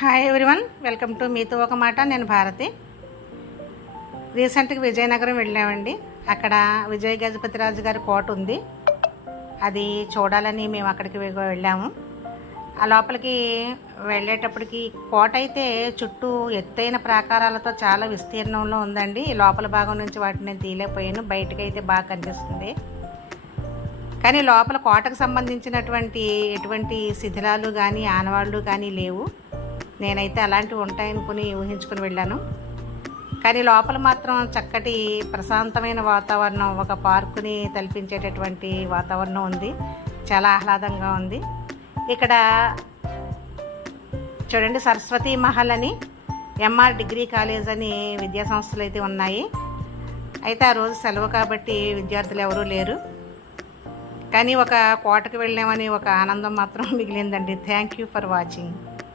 Hi everyone, welcome to మీతో ఒక మాట. నేను భారతి. రీసెంట్గా విజయనగరం వెళ్ళామండి. అక్కడ విజయ గజపతిరాజు గారి కోట ఉంది. అది చూడాలని మేము అక్కడికి వెళ్ళాము. ఆ లోపలికి వెళ్ళేటప్పటికి కోట అయితే చుట్టూ ఎత్తైన ప్రాకారాలతో చాలా విస్తీర్ణంలో ఉందండి. ఈ లోపల భాగం నుంచి వాటిని నేను తీయలేకపోయాను. బయటకు అయితే బాగా కనిపిస్తుంది. కానీ లోపల కోటకు సంబంధించినటువంటి ఎటువంటి శిథిలాలు కానీ ఆనవాళ్ళు కానీ లేవు. నేనైతే అలాంటివి ఉంటాయనుకుని ఊహించుకుని వెళ్ళాను. కానీ లోపల మాత్రం చక్కటి ప్రశాంతమైన వాతావరణం, ఒక పార్కుని తలపించేటటువంటి వాతావరణం ఉంది. చాలా ఆహ్లాదంగా ఉంది. ఇక్కడ చూడండి, సరస్వతి మహల్ అని, ఎంఆర్ డిగ్రీ కాలేజ్ అని విద్యా సంస్థలు అయితే ఉన్నాయి. అయితే ఆ రోజు సెలవు కాబట్టి విద్యార్థులు ఎవరూ లేరు. కానీ ఒక కోటకు వెళ్ళామని ఒక ఆనందం మాత్రం మిగిలిందండి. Thank you for watching.